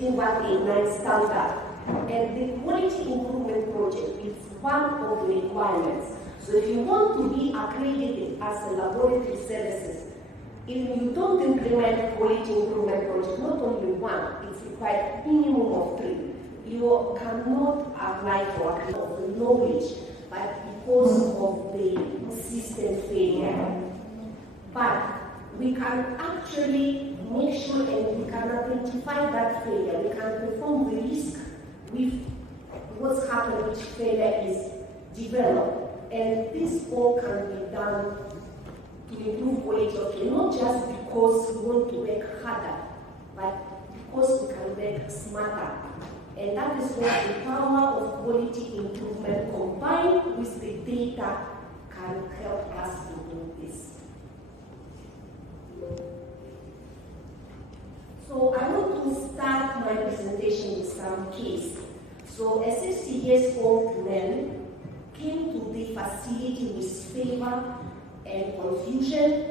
16189 standard. And the quality improvement project is one of the requirements. So if you want to be accredited as a laboratory services, if you don't implement quality improvement project, not only one, it's required minimum of 3. You cannot apply for the knowledge, but because of the system failure. But we can actually make sure and we can identify that failure. We can perform the risk with what's happened, which failure is developed. And this all can be done to improve quality of care, not just because we want to work harder, but because we can work smarter. And that is where the power of quality improvement combined with the data can help us to do this. So I want to start my presentation with some case. So a 60-year-old man came to the facility with fever and confusion.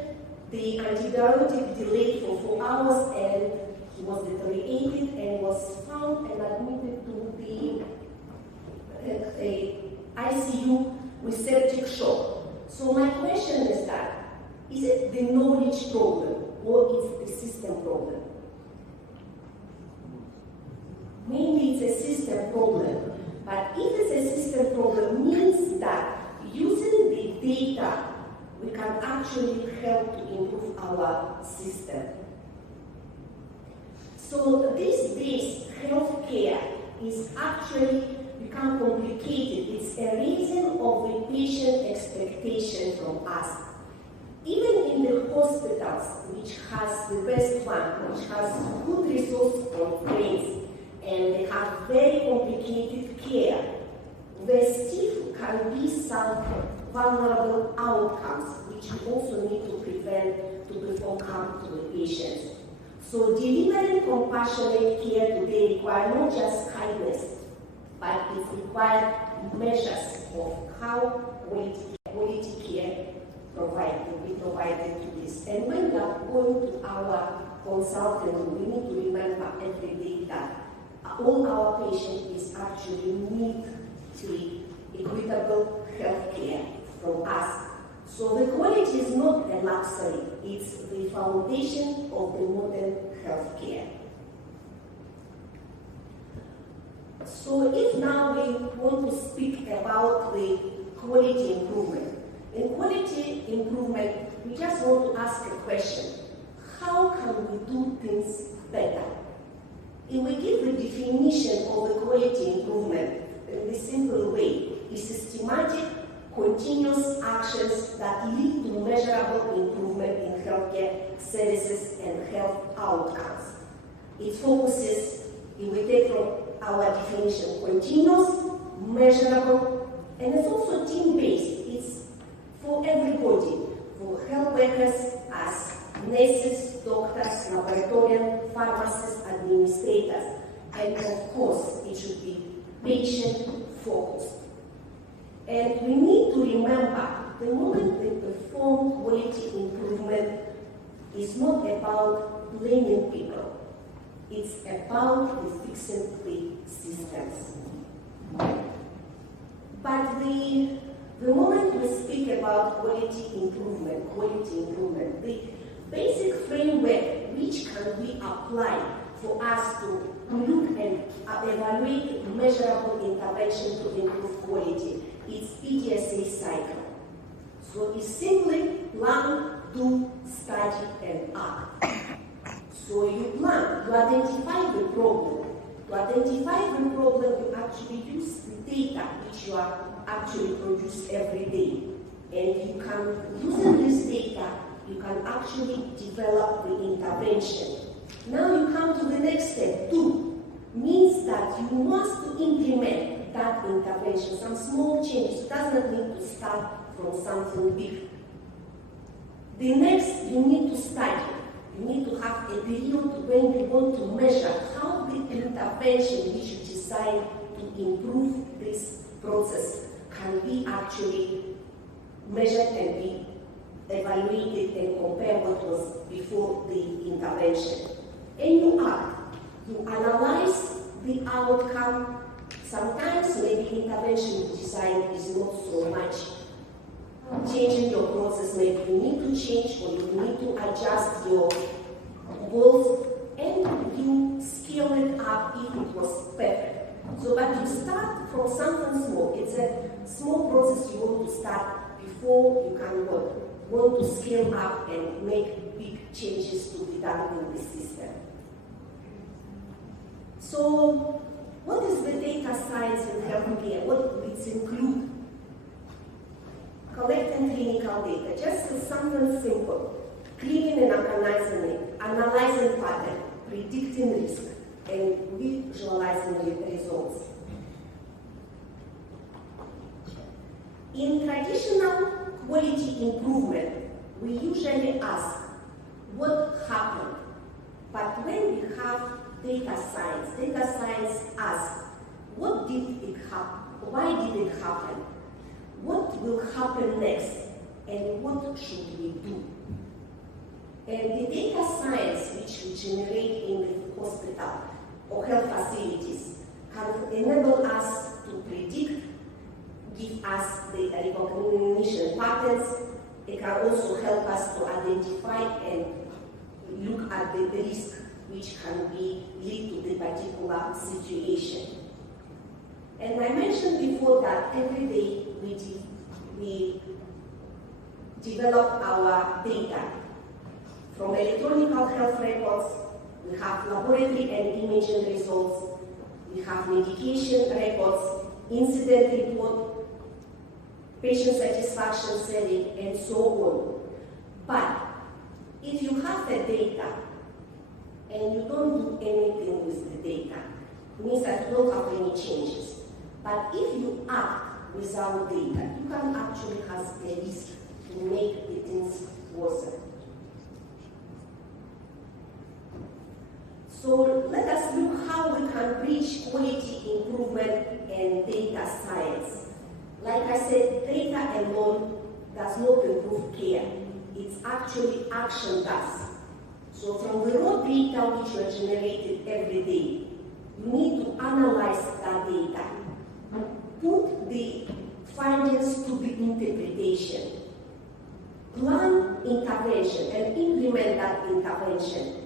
The antibiotic delayed for 4 hours and he was deteriorated and was found and admitted to the ICU with septic shock. So my question is that, is it the knowledge problem or is it the system problem? Mainly it's a system problem, but if it's a system problem, means that using the data, we can actually help to improve our system. So these days, healthcare is actually become complicated. It's a reason of the patient expectation from us. Even in the hospitals, which has the best one, which has good resource constraints, and they have very complicated care, there still can be some vulnerable outcomes, which we also need to prevent to perform harm to the patients. So delivering compassionate care today requires not just kindness, but it requires measures of how quality care will be provided to this. And when we are going to our consultant, we need to remember every day that all our patients is actually need to equitable health care from us. So the quality is not a luxury, it's the foundation of the modern health care. So if now we want to speak about the quality improvement, in quality improvement, we just want to ask a question: how can we do things better? If we give the definition of the quality improvement in the simple way, is systematic, continuous actions that lead to measurable improvement in healthcare services and health outcomes. It focuses, if we take from our definition, continuous, measurable, and it's also team-based. It's for everybody, for health workers as nurses, doctors, laboratorian, pharmacists, administrators, and of course, it should be patient-focused. And we need to remember, the moment we perform quality improvement, it's not about blaming people. It's about fixing the systems. But the moment we speak about quality improvement, the basic framework which can be applied for us to look and evaluate measurable intervention to improve quality is PDSA cycle. So it's simply plan, do, study, and act. So you plan, you identify the problem. To identify the problem, you actually use the data which you are actually produce every day. And you can, using this data, you can actually develop the intervention. Now you come to the next step, do. Means that you must to implement that intervention, some small changes. It doesn't need to start from something big. The next, you need to study. You need to have a period when you want to measure how the intervention which you decide to improve this process can be actually measured and be evaluated and compare what was before the intervention. And you act. You analyze sometimes maybe intervention design is not so much changing your process. Maybe you need to change or you need to adjust your goals and you scale it up if it was perfect. So, but you start from something small. It's a small process you want to start before you can want to scale up and make big changes to be done in the system. So, what is the data science in healthcare? What will it include? Collecting clinical data, just something simple. Cleaning and organizing it, analyzing pattern, predicting risk, and visualizing the results. In traditional quality improvement, we usually ask, what happened? But when we have data science asks, what did it happen? Why did it happen? What will happen next? And what should we do? And the data science which we generate in the hospital or health facilities can enable us to predict, give us the recognition patterns. It can also help us to identify and look at the risk which can be lead to the particular situation. And I mentioned before that every day we develop our data. From electronic health records, we have laboratory and imaging results, we have medication records, incident report, patient satisfaction survey, and so on. But if you have the data and you don't do anything with the data, it means that you don't have any changes. But if you act without data, you can actually have a risk to make the things worse. So let us look how we can bridge quality improvement and data science. Like I said, data alone does not improve care. It's actually action does. So from the raw data which are generated every day, you need to analyze that data, put the findings to the interpretation, plan intervention and implement that intervention,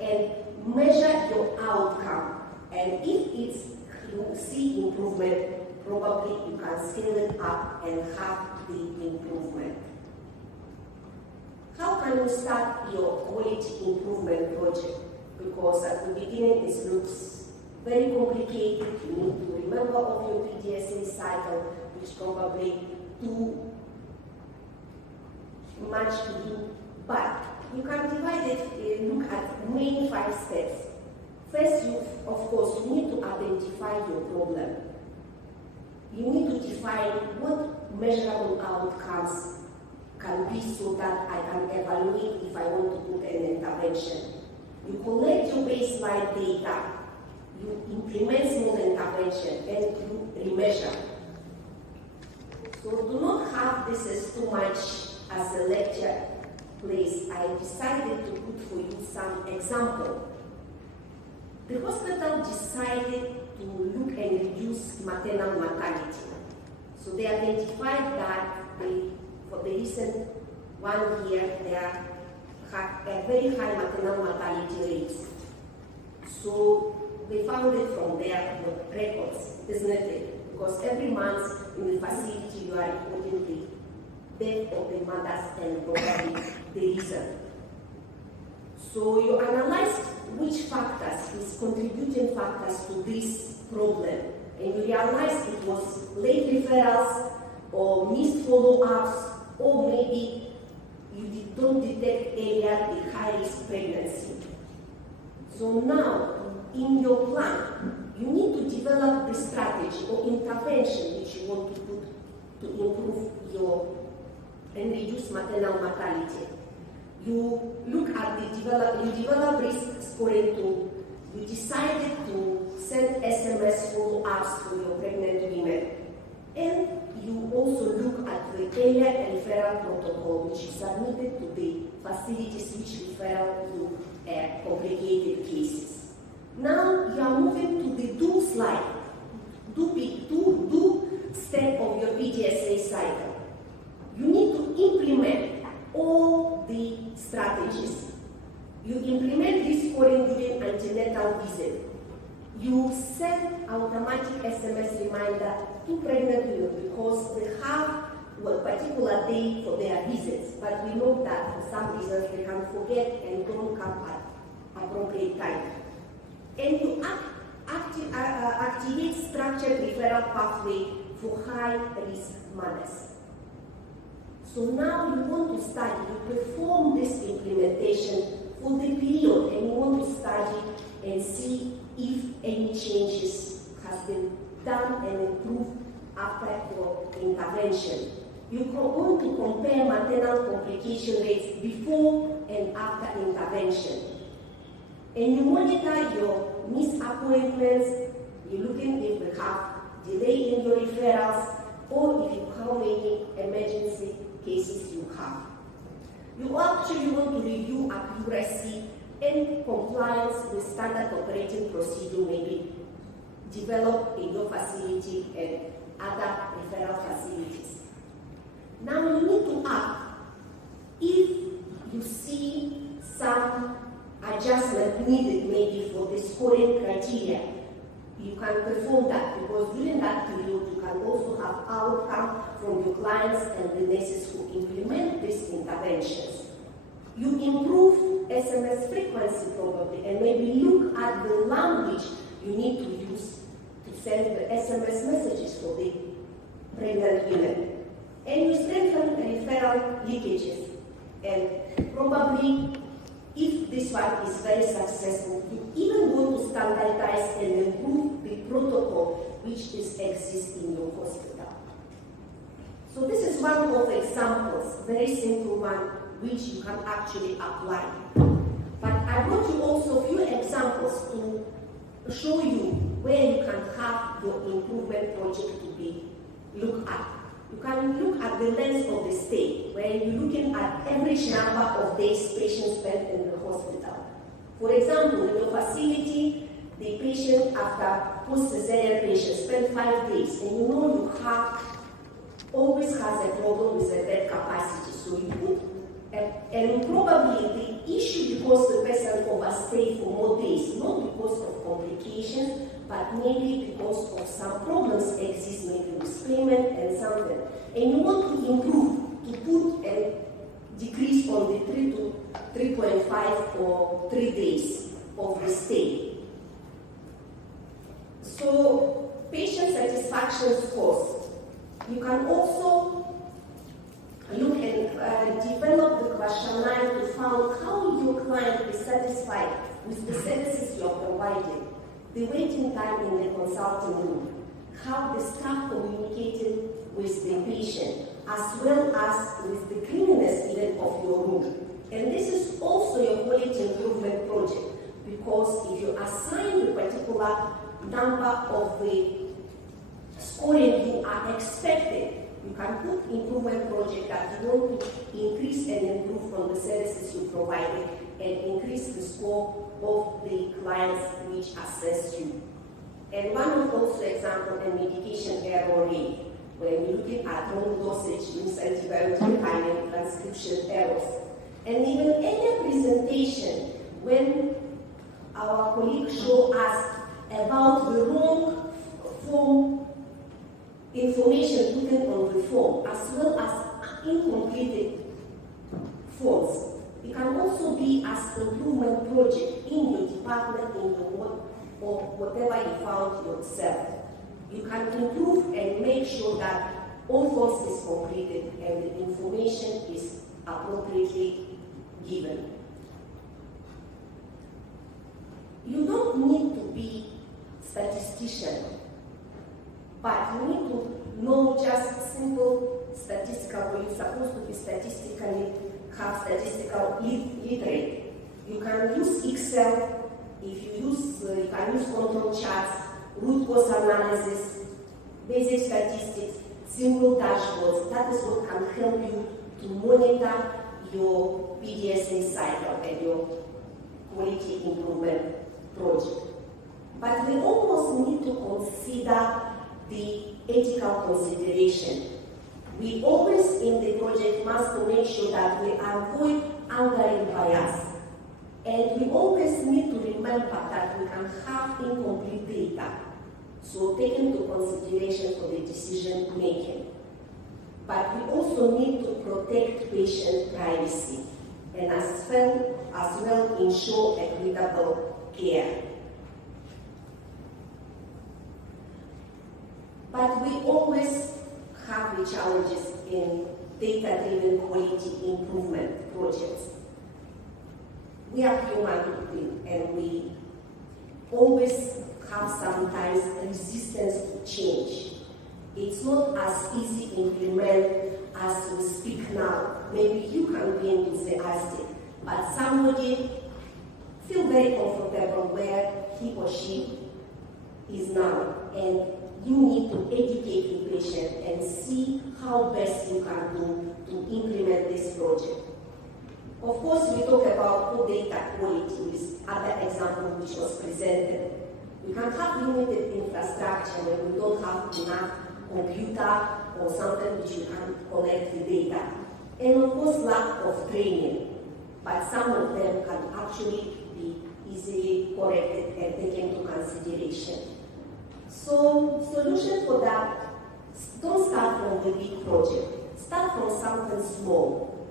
and measure your outcome. And if you see improvement, probably you can scale it up and have the improvement. How can you start your quality improvement project? Because at the beginning it looks very complicated. You need to remember of your PDSA cycle, which probably too much to do. But you can divide it, look at main 5 steps. First, of course, you need to identify your problem. You need to define what measurable outcomes can be so that I can evaluate if I want to put an intervention. You collect your baseline data, you implement small intervention, and you remeasure. So do not have this as too much as a lecture place. I decided to put for you some example. The hospital decided to look and reduce maternal mortality. So they identified that for the recent 1 year, they have a very high maternal mortality rates. So they found it from their records, isn't it? Because every month in the facility you are reporting the death of the mothers and probably the reason. So you analyze which factors is contributing factors to this problem, and you realize it was late referrals or missed follow-ups, or maybe you don't detect earlier the high-risk pregnancy. So now, in your plan, you need to develop the strategy or intervention which you want to put to improve and reduce maternal mortality. You look at you develop risk scoring tool. You decided to send SMS follow-ups to your pregnant women. And you also look at the earlier referral protocol which is submitted to the facilities which refer to complicated cases. Now you are moving to the do slide. step of your PDSA cycle. You need to implement all the strategies. You implement this scoring during antenatal visit. You send automatic SMS reminder to pregnant women because they have a particular day for their visits, but we know that for some reasons they can forget and don't come at appropriate time. And you activate structured referral pathway for high-risk mothers. So now you want to study, you perform this implementation for the period, and you want to study and see if any changes has been done and improved after your intervention. You want to compare maternal complication rates before and after intervention. And you monitor your missed appointments, you're looking if you have delay in your referrals, or if you how many emergency cases you have. You actually want to review accuracy and compliance with standard operating procedure maybe developed in your facility and other referral facilities. Now you need to act if you see some adjustment needed maybe for the scoring criteria. You can perform that because during that period you can also have outcome from your clients and the nurses who implement these interventions. You improve SMS frequency probably and maybe look at the language you need to use to send the SMS messages for the pregnant women. And you strengthen the referral leakages. And probably, if this one is very successful, you even want to standardize and improve the protocol which exists in your hospital. So this is one of the examples, very simple one, which you can actually apply. But I brought you also a few examples to show you where you can have your improvement project to be looked at. You can look at the length of the stay, where you're looking at average number of days patients spend in the hospital. For example, in your facility, the patient after post-cesarean patient spend 5 days, and you know you have always has a problem with the bed capacity, so you put, and probably the issue because the person overstayed for more days, not because of complications, but maybe because of some problems exist, maybe with payment and something. And you want to improve, to put a decrease on the 3 to 3.5 or 3 days of the stay. So, patient satisfaction scores. You can also look and develop the questionnaire to find how your client is satisfied with the services you are providing, the waiting time in the consulting room, how the staff communicated with the patient, as well as with the cleanliness even of your room. And this is also your quality improvement project, because if you assign a particular number of the scoring you are expected, you can put improvement project that you want to increase and improve on the services you provided and increase the score of the clients which assess you. And one of those examples is medication error rate, when you're looking at wrong dosage, use antibiotic timing, transcription errors. And even any presentation, when our colleagues show us about the wrong form information put on the form, as well as incomplete forms. It can also be as improvement project in your department, in your work, or whatever you found yourself. You can improve and make sure that all forms is completed and the information is appropriately given. You don't need to be statistician, but you need to know just simple statistical, you're supposed to be statistically have statistical literate. You can use Excel, if you use, you can use control charts, root cause analysis, basic statistics, simple dashboards. That is what can help you to monitor your PDSA cycle and your quality improvement project. But we almost need to consider the ethical consideration. We always in the project must to make sure that we avoid angering bias. And we always need to remember that we can have incomplete data, so take into consideration for the decision making. But we also need to protect patient privacy and as well ensure equitable care. But we always have the challenges in data-driven quality improvement projects. We are human beings and we always have sometimes resistance to change. It's not as easy to implement as we speak now. Maybe you can be enthusiastic, but somebody feel very comfortable where he or she is now. And you need to educate the patient and see how best you can do to implement this project. Of course, we talk about good data quality with other example which was presented. We can have limited infrastructure when we don't have enough computer or something which you can collect the data. And of course, lack of training. But some of them can actually be easily corrected and taken into consideration. So, solution for that, don't start from the big project. Start from something small.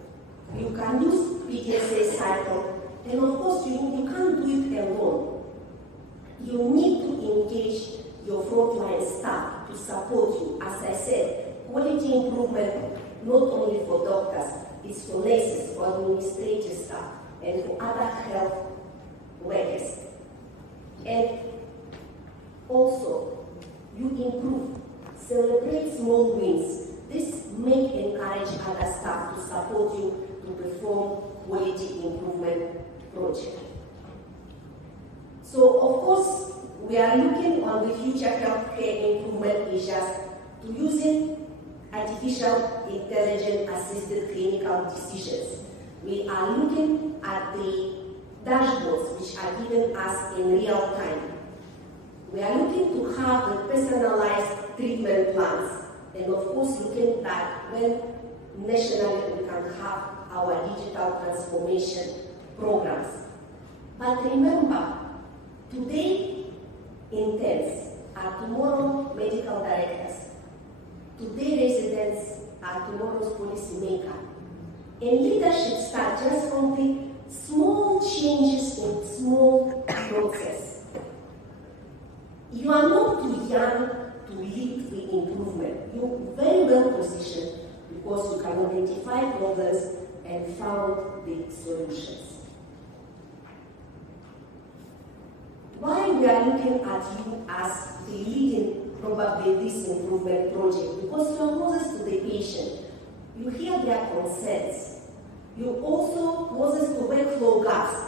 You can use PDSA cycle, and of course, you can't do it alone. You need to engage your frontline staff to support you. As I said, quality improvement not only for doctors, it's for nurses, for administrative staff, and for other health workers. And also, you improve, celebrate small wins. This may encourage other staff to support you to perform quality improvement project. So, of course, we are looking on the future healthcare improvement issues to using artificial intelligence assisted clinical decisions. We are looking at the dashboards which are given us in real time. We are looking to have the personalized treatment plans, and of course looking at when nationally we can have our digital transformation programs. But remember, today interns are tomorrow medical directors. Today residents are tomorrow's policymakers. And leadership starts just from the small changes in small process. You are not too young to lead the improvement. You're very well positioned because you can identify problems and found the solutions. Why we are looking at you as the leading probably this improvement project? Because you are closest to the patient. You hear their concerns. You also closest to workflow gaps.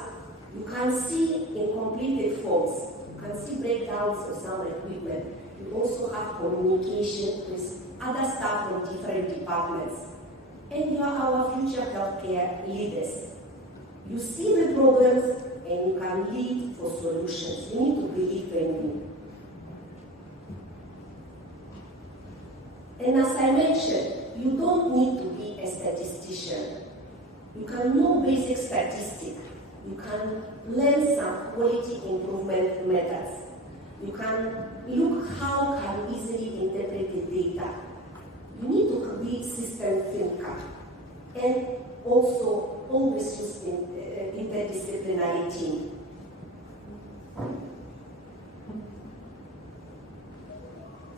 You can see incompleted forms. You can see breakdowns of some equipment. You also have communication with other staff from different departments. And you are our future healthcare leaders. You see the problems and you can lead for solutions. You need to believe in you. And as I mentioned, you don't need to be a statistician. You can know basic statistics. You can learn some quality improvement methods. You can look how can easily interpret the data. You need to be system thinker. And also always use interdisciplinary team.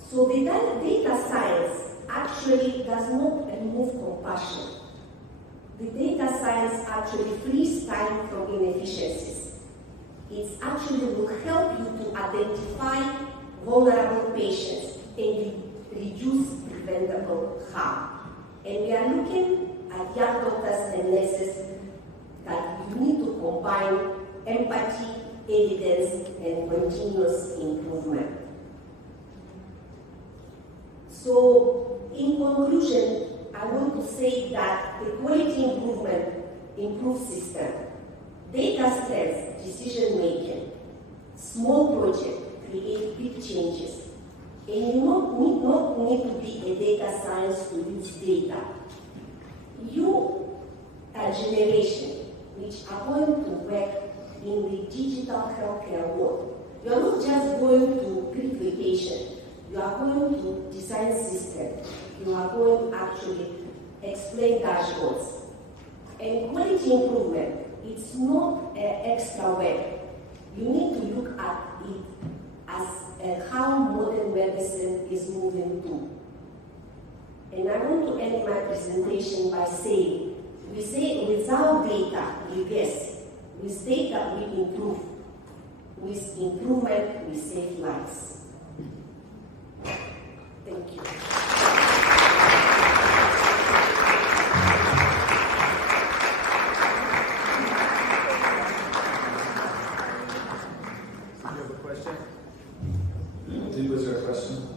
So the data science actually does not remove compassion. The data science actually frees time from inefficiencies. It actually will help you to identify vulnerable patients and reduce preventable harm. And we are looking at young doctors and nurses that you need to combine empathy, evidence, and continuous improvement. So, in conclusion, I want to say that the quality improvement improves system, data strengths, decision making, small projects create big changes. And you not need to be a data science to use data. You, a generation which are going to work in the digital healthcare world, you are not just going to click vacation, you are going to design systems, you are going to actually explain dashboards. And quality improvement, it's not extra work. You need to look at it as how modern medicine is moving to. And I want to end my presentation by saying, we say without data, we guess. With data, we improve. With improvement, we save lives. Thank you. Did you have a question? Was there a question?